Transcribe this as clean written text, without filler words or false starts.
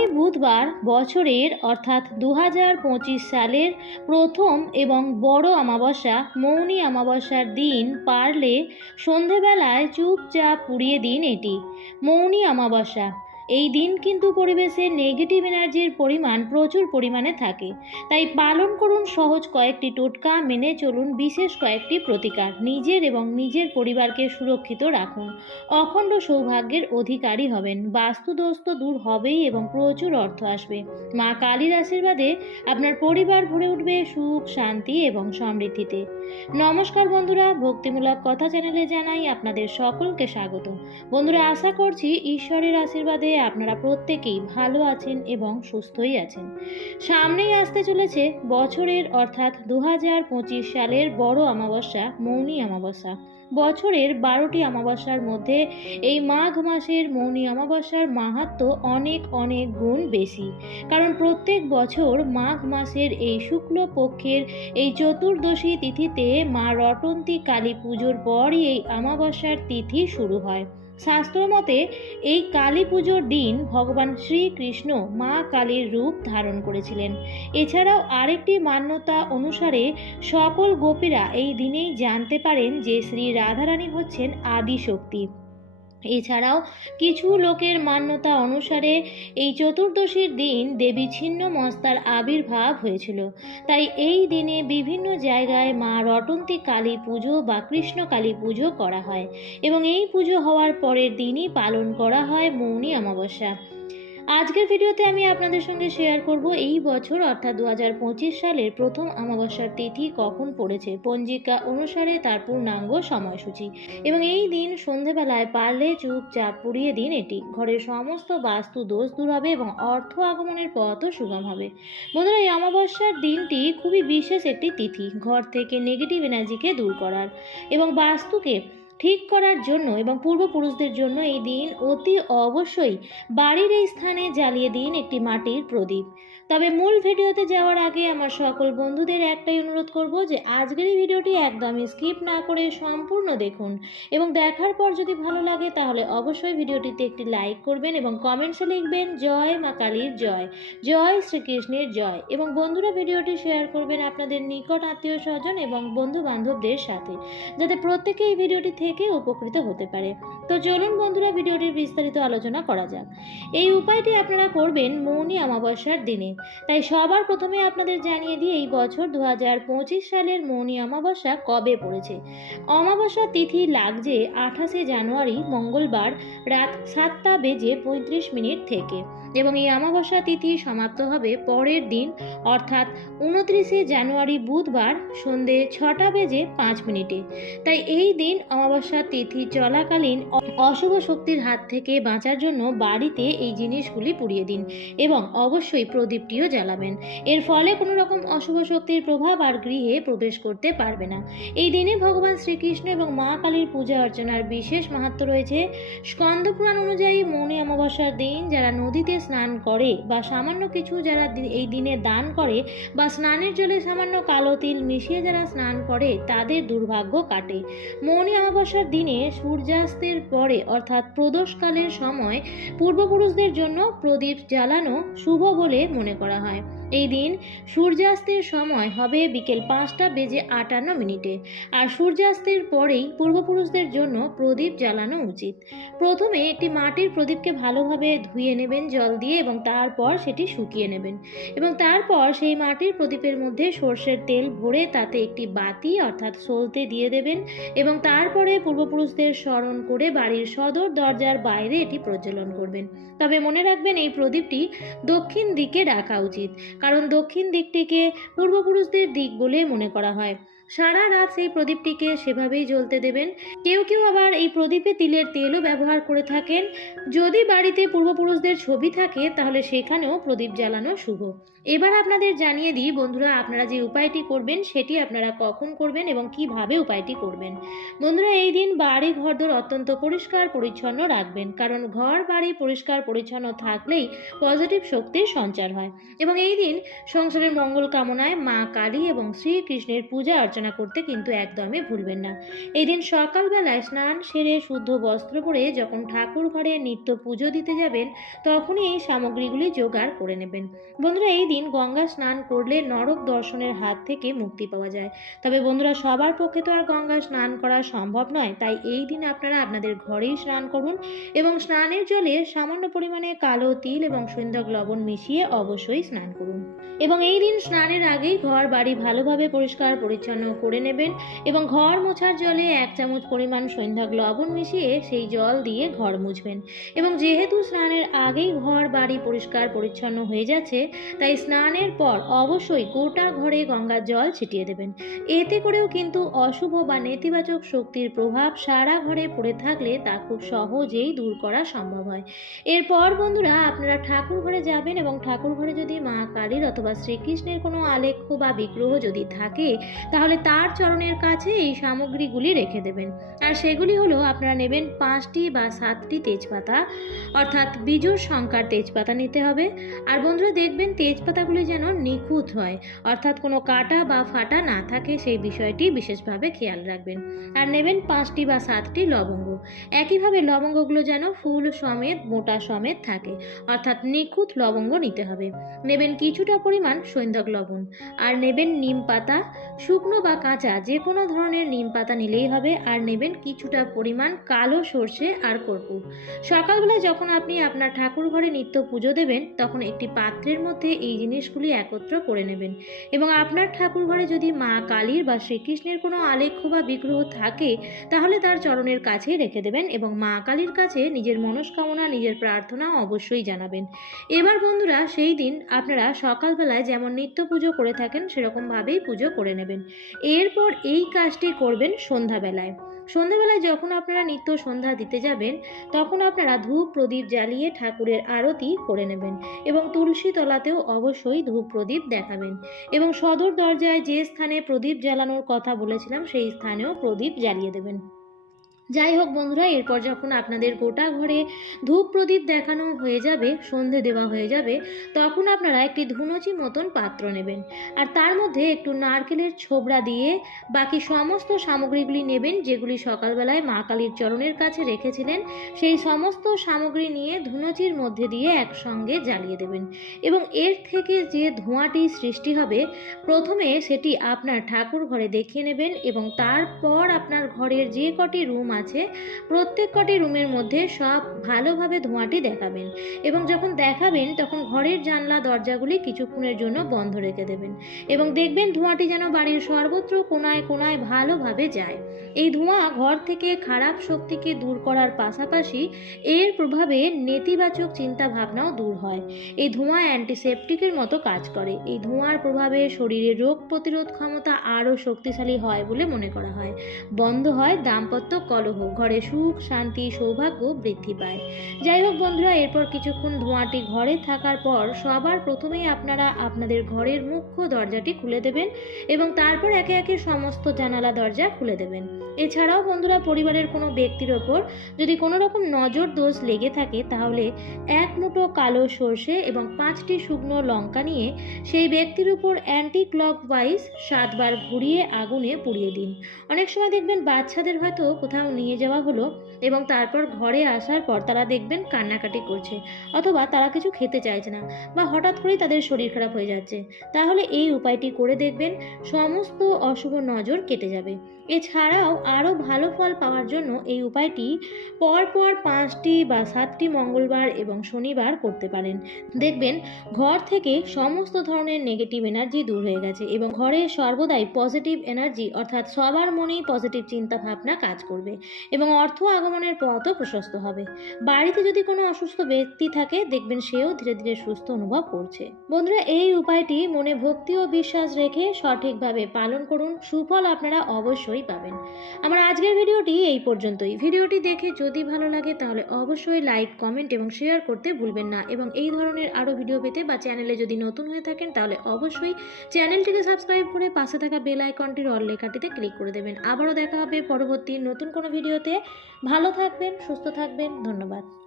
আগামী বুধবার বছরের অর্থাৎ 2025 সালের প্রথম এবং বড় অমাবস্যা মৌনী অমাবস্যার দিন পারলে সন্ধেবেলায় চুপচাপ পুড়িয়ে দিন এটি। মৌনী অমাবস্যা এই দিন কিন্তু পরিবেশের নেগেটিভ এনার্জির পরিমাণ প্রচুর পরিমাণে থাকে, তাই পালন করুন সহজ কয়েকটি টোটকা, মেনে চলুন বিশেষ কয়েকটি প্রতিকার, নিজের এবং নিজের পরিবারকে সুরক্ষিত রাখুন। অখণ্ড সৌভাগ্যের অধিকারী হবেন, বাস্তুদোষ তো দূর হবেই এবং প্রচুর অর্থ আসবে। মা কালীর আশীর্বাদে আপনার পরিবার ভরে উঠবে সুখ, শান্তি এবং সমৃদ্ধিতে। নমস্কার বন্ধুরা, ভক্তিমূলক কথা চ্যানেলে জানাই আপনাদের সকলকে স্বাগত। বন্ধুরা, আশা করছি ঈশ্বরের আশীর্বাদে আপনারা প্রত্যেকেই ভালো আছেন এবং সুস্থই আছেন। সামনেই আসতে চলেছে বছরের অর্থাৎ 2025 সালের বড় অমাবস্যা মৌনী অমাবস্যা। বছরের 12টি অমাবস্যার মধ্যে এই মাঘ মাসের মৌনী অমাবস্যার মাহাত্ম্য অনেক অনেক গুণ বেশি, কারণ প্রত্যেক বছর মাঘ মাসের এই শুক্লপক্ষের এই চতুর্দশী তিথিতে মা রটন্তী কালী পুজোর পরই এই অমাবস্যার তিথি শুরু হয়। শাস্ত্রমতে এই কালী পুজোর দিন ভগবান শ্রীকৃষ্ণ মা কালীর রূপ ধারণ করেছিলেন। এছাড়াও আরেকটি মান্যতা অনুসারে সকল গোপীরা এই দিনেই জানতে পারেন যে শ্রী রাধারানী হচ্ছেন আদিশক্তি। এছাড়াও কিছু লোকের মান্যতা অনুসারে এই চতুর্দশীর দিন দেবী ছিন্নমস্তার আবির্ভাব হয়েছিল, তাই এই দিনে বিভিন্ন জায়গায় মা রটন্তী কালী পুজো বা কৃষ্ণ কালী পুজো করা হয় এবং এই পুজো হওয়ার পরের দিনই পালন করা হয় মৌনী অমাবস্যা। আজকের ভিডিওতে আমি আপনাদের সঙ্গে শেয়ার করব এই বছর অর্থাৎ 2025 সালের প্রথম অমাবস্যার তিথি কখন পড়েছে, পঞ্জিকা অনুসারে তার পূর্ণাঙ্গ সময়সূচি, এবং এই দিন সন্ধেবেলায় পারলে চুপচাপ পুড়িয়ে দিন এটি। ঘরের সমস্ত বাস্তু দোষ দূর হবে এবং অর্থ আগমনের পথও সুগম হবে। বন্ধুরা, এই অমাবস্যার দিনটি খুবই বিশেষ একটি তিথি, ঘর থেকে নেগেটিভ এনার্জিকে দূর করার এবং বাস্তুকে ঠিক করার জন্য এবং পূর্বপুরুষদের জন্য এই দিন অতি অবশ্যই বাড়ির এই স্থানে জ্বালিয়ে দিন একটি মাটির প্রদীপ। তবে মূল ভিডিওতে যাওয়ার আগে আমার সকল বন্ধুদের একটাই অনুরোধ করব যে আজকের এই ভিডিওটি একদমই স্কিপ না করে সম্পূর্ণ দেখুন এবং দেখার পর যদি ভালো লাগে তাহলে অবশ্যই ভিডিওটিতে একটি লাইক করবেন এবং কমেন্টসে লিখবেন জয় মা কালীর জয়, জয় শ্রীকৃষ্ণের জয়, এবং বন্ধুরা ভিডিওটি শেয়ার করবেন আপনাদের নিকট আত্মীয় স্বজন এবং বন্ধু বান্ধবদের সাথে, যাতে প্রত্যেকে এই ভিডিওটি থেকে উপকৃত হতে পারে। তো চলুন বন্ধুরা ভিডিওটির বিস্তারিত আলোচনা করা যাক। এই উপায়টি আপনারা করবেন মৌনী অমাবস্যার দিনে। তাই সবার প্রথমে আপনাদের জানিয়ে দিই এই বছর 2025 সালের মৌনী অমাবস্যা কবে পড়েছে। অমাবস্যা তিথি লাগছে 28শে জানুয়ারি মঙ্গলবার রাত 7:35 থেকে এবং এই অমাবস্যা তিথি সমাপ্ত হবে পরের দিন অর্থাৎ 29শে জানুয়ারি বুধবার সন্ধে 6:05। তাই এই দিন অমাবস্যা তিথি চলাকালীন অশুভ শক্তির হাত থেকে বাঁচার জন্য বাড়িতে এই জিনিসগুলি পুড়িয়ে দিন এবং অবশ্যই প্রদীপটিও জ্বালাবেন। এর ফলে কোনো রকম অশুভ শক্তির প্রভাব আর গৃহে প্রবেশ করতে পারবে না। এই দিনে ভগবান শ্রীকৃষ্ণ এবং মা কালীর পূজা অর্চনার বিশেষ মাহাত্ম্য রয়েছে। স্কন্দ পুরাণ অনুযায়ী মৌনী অমাবস্যার দিন যারা নদীতে স্নান করে বা সামান্য কিছু যারা এই দিনে দান করে বা স্নানের জলে সামান্য কালো তিল মিশিয়ে যারা স্নান করে তাদের দুর্ভাগ্য কাটে। মৌনী অমাবস্যার দিনে সূর্যাস্তের পরে অর্থাৎ প্রদোষকালের সময় পূর্বপুরুষদের জন্য প্রদীপ জ্বালানো শুভ বলে মনে করা হয়। এই দিন সূর্যাস্তের সময় হবে বিকেল 5:58 আর সূর্যাস্তের পরেই পূর্বপুরুষদের জন্য প্রদীপ জ্বালানো উচিত। প্রথমে একটি মাটির প্রদীপকে ভালোভাবে ধুয়ে নেবেন জল দিয়ে এবং তারপর সেটি শুকিয়ে নেবেন এবং তারপর সেই মাটির প্রদীপের মধ্যে সর্ষের তেল ভরে তাতে একটি বাতি অর্থাৎ সলতে দিয়ে দেবেন এবং তারপরে পূর্বপুরুষদের স্মরণ করে বাড়ির সদর দরজার বাইরে এটি প্রজ্বলন করবেন। তবে মনে রাখবেন এই প্রদীপটি দক্ষিণ দিকে রাখা উচিত, কারণ দক্ষিণ দিকটিকে পূর্বপুরুষদের দিক বলে মনে করা হয়। সারা রাত সেই প্রদীপটিকে সেভাবেই জ্বলতে দেবেন। কেউ কেউ আবার এই প্রদীপে তিলের তেলও ব্যবহার করে থাকেন। যদি বাড়িতে পূর্বপুরুষদের ছবি থাকে তাহলে সেখানেও প্রদীপ জ্বালানো শুভ। এবার আপনাদের জানিয়ে দিই বন্ধুরা, আপনারা যে উপায়টি করবেন সেটি আপনারা কখন করবেন এবং কিভাবে উপায়টি করবেন। বন্ধুরা, এই দিন বাড়ি ঘরদোর অত্যন্ত পরিষ্কার পরিচ্ছন্ন রাখবেন, কারণ ঘর বাড়ি পরিষ্কার পরিচ্ছন্ন থাকলেই পজিটিভ শক্তির সঞ্চার হয়। এবং এই দিন সংসারের মঙ্গল কামনায় মা কালী এবং শ্রীকৃষ্ণের পূজা অর্চনা করতে কিন্তু একদমই ভুলবেন না। এই দিন সকালবেলায় স্নান সেরে শুদ্ধ বস্ত্র পরে যখন ঠাকুর ঘরে নিত্য পুজো দিতে যাবেন, তখনই এই সামগ্রীগুলি জোগাড় করে নেবেন। বন্ধুরা, এই দিন গঙ্গা স্নান করলে নরক দর্শনের হাত থেকে মুক্তি পাওয়া যায়। তবে বন্ধুরা, সবার পক্ষে তো আর গঙ্গা স্নান করা সম্ভব নয়, তাই এই দিন আপনারা আপনাদের ঘরেই স্নান করুন এবং স্নানের জলে সামান্য পরিমাণে কালো তিল এবং সৈন্ধব লবণ মিশিয়ে অবশ্যই স্নান করুন। এবং এই দিন স্নানের আগেই ঘর বাড়ি ভালোভাবে পরিষ্কার পরিচ্ছন্ন করে নেবেন এবং ঘর মোছার জলে 1 চামচ পরিমাণ সৈন্ধব লবণ মিশিয়ে সেই জল দিয়ে ঘর মুছবেন। এবং যেহেতু স্নানের আগেই ঘর বাড়ি পরিষ্কার পরিচ্ছন্ন হয়ে যাচ্ছে, তাই স্নানের পর অবশ্যই গোটা ঘরে গঙ্গার জল ছিটিয়ে দেবেন। এতে করেও কিন্তু অশুভ বা নেতিবাচক শক্তির প্রভাব সারা ঘরে পড়ে থাকলে তা খুব সহজেই দূর করা সম্ভব হয়। এরপর বন্ধুরা, আপনারা ঠাকুর ঘরে যাবেন এবং ঠাকুর ঘরে যদি মা কালীর অথবা শ্রীকৃষ্ণের কোনো আলেখ্য বা বিগ্রহ যদি থাকে, তাহলে তার চরণের কাছে এই সামগ্রীগুলি রেখে দেবেন। আর সেগুলি হলো, আপনারা নেবেন 5টি বা 7টি তেজপাতা, অর্থাৎ বিজোড় সংখ্যার তেজপাতা নিতে হবে। আর বন্ধুরা, দেখবেন তেজপাতাগুলি যেন নিখুঁত হয়, অর্থাৎ কোনো কাটা বা ফাটা না থাকে, সেই বিষয়টি বিশেষভাবে খেয়াল রাখবেন। আর নেবেন 5টি বা 7টি লবঙ্গ। একইভাবে লবঙ্গগুলো যেন ফুল সমেত মোটা সমেত থাকে, অর্থাৎ নিখুঁত লবঙ্গ নিতে হবে। নেবেন কিছুটা পরিমাণ সৈন্ধব লবণ। আর নেবেন নিম পাতা, শুকনো বা কাঁচা যে কোনো ধরনের নিম পাতা নিলেই হবে। আর নেবেন কিছুটা পরিমাণ কালো সর্ষে আর কর্পূর। সকালবেলায় যখন আপনি আপনার ঠাকুর ঘরে নিত্য পুজো দেবেন, তখন একটি পাত্রের মধ্যে এই জিনিসগুলি একত্র করে নেবেন এবং আপনার ঠাকুর ঘরে যদি মা কালীর বা শ্রীকৃষ্ণের কোনো আলেখ্য বা বিগ্রহ থাকে, তাহলে তার চরণের কাছেই রেখে দেবেন এবং মা কালীর কাছে নিজের মনস্কামনা, নিজের প্রার্থনা অবশ্যই জানাবেন। এবার বন্ধুরা, সেই দিন আপনারা সকালবেলায় যেমন নিত্য পুজো করে থাকেন সেরকমভাবেই পুজো করে নেবেন। এরপর এই কাজটি করবেন সন্ধ্যাবেলায়। সন্ধ্যাবেলায় যখন আপনারা নিত্য সন্ধ্যা দিতে যাবেন, তখন আপনারা ধূপ প্রদীপ জ্বালিয়ে ঠাকুরের আরতি করে নেবেন এবং তুলসী তলাতেও অবশ্যই ধূপ প্রদীপ দেখাবেন এবং সদর দরজায় যে স্থানে প্রদীপ জ্বালানোর কথা বলেছিলাম সেই স্থানেও প্রদীপ জ্বালিয়ে দেবেন। যাই হোক বন্ধুরা, এরপর যখন আপনাদের গোটা ঘরে ধূপ প্রদীপ দেখানো হয়ে যাবে, সন্ধে দেওয়া হয়ে যাবে, তখন আপনারা একটি ধুনুচি মতন পাত্র নেবেন আর তার মধ্যে একটু নারকেলের ছোবড়া দিয়ে বাকি সমস্ত সামগ্রীগুলি নেবেন যেগুলি সকালবেলায় মা কালীর চরণের কাছে রেখেছিলেন। সেই সমস্ত সামগ্রী নিয়ে ধুনুচির মধ্যে দিয়ে একসঙ্গে জ্বালিয়ে দেবেন এবং এর থেকে যে ধোঁয়াটি সৃষ্টি হবে, প্রথমে সেটি আপনার ঠাকুর ঘরে দেখিয়ে নেবেন এবং তারপর আপনার ঘরের যে কটি রুম আছে প্রত্যেক কটি রুমের মধ্যে সব ভালোভাবে ধোঁয়াটি দেখাবেন এবং যখন দেখাবেন তখন ঘরের জানলা দরজাগুলি কিছুক্ষণের জন্য বন্ধ রেখে দেবেন এবং দেখবেন ধোঁয়াটি যেন বাড়ির সর্বত্র কোনায় কোনায় ভালোভাবে যায়। এই ধোঁয়া ঘর থেকে খারাপ শক্তিকে দূর করার পাশাপাশি এর প্রভাবে নেতিবাচক চিন্তা ভাবনাও দূর হয়। এই ধোঁয়া অ্যান্টিসেপটিকের মতো কাজ করে। এই ধোঁয়ার প্রভাবে শরীরের রোগ প্রতিরোধ ক্ষমতা আরও শক্তিশালী হয় বলে মনে করা হয়। বন্ধ হয় দাম্পত্য কলহ, ঘরে সুখ শান্তি সৌভাগ্য বৃদ্ধি পায়। যাই হোক বন্ধুরা, এরপর কিছুক্ষণ ধোঁয়াটি ঘরে থাকার পর সবার প্রথমেই আপনারা আপনাদের ঘরের মুখ্য দরজাটি খুলে দেবেন এবং তারপর একে একে সমস্ত জানালা দরজা খুলে দেবেন। এছাড়াও বন্ধুরা, পরিবারের কোনো ব্যক্তির ওপর যদি কোনো রকম নজর দোষ লেগে থাকে, তাহলে 1 মুঠো কালো সর্ষে এবং 5টি শুকনো লঙ্কা নিয়ে সেই ব্যক্তির উপর অ্যান্টি ক্লকওয়াইজ 7 বার ঘুরিয়ে আগুনে পুড়িয়ে দিন। অনেক সময় দেখবেন বাচ্চাদের হয়তো কোথাও নিয়ে যাওয়া হলো এবং তারপর ঘরে আসার পর তারা দেখবেন কান্নাকাটি করছে অথবা তারা কিছু খেতে চাইছে না বা হঠাৎ করেই তাদের শরীর খারাপ হয়ে যাচ্ছে, তাহলে এই উপায়টি করে দেখবেন সমস্ত অশুভ নজর কেটে যাবে। এছাড়াও আরও ভালো ফল পাওয়ার জন্য এই উপায়টি পরপর 5টি বা 7টি মঙ্গলবার এবং শনিবার করতে পারেন। দেখবেন ঘর থেকে সমস্ত ধরনের নেগেটিভ এনার্জি দূর হয়ে গেছে এবং ঘরে সর্বদাই পজিটিভ এনার্জি, অর্থাৎ সবার মনেই পজিটিভ চিন্তা ভাবনা কাজ করবে। এবং অর্থ আগমনের পথও প্রশস্ত হবে। বাড়িতে যদি কোনো অসুস্থ ব্যক্তি থাকে দেখবেন সেও ধীরে ধীরে সুস্থ অনুভব করছে। বন্ধুরা, এই উপায়টি মনে ভক্তি ও বিশ্বাস রেখে সঠিকভাবে পালন করুন, সুফল আপনারা অবশ্যই পাবেন। আমার আজকের ভিডিওটি এই পর্যন্তই। ভিডিওটি দেখে যদি ভালো লাগে তাহলে অবশ্যই লাইক, কমেন্ট এবং শেয়ার করতে ভুলবেন না। এবং এই ধরনের আরও ভিডিও পেতে বা চ্যানেলে যদি নতুন হয়ে থাকেন তাহলে অবশ্যই চ্যানেলটিকে সাবস্ক্রাইব করে পাশে থাকা বেল আইকনটির অল লেখাটিতে ক্লিক করে দেবেন। আবারও দেখা হবে পরবর্তী নতুন কোনো ভিডিওতে। ভালো থাকবেন, সুস্থ থাকবেন। ধন্যবাদ।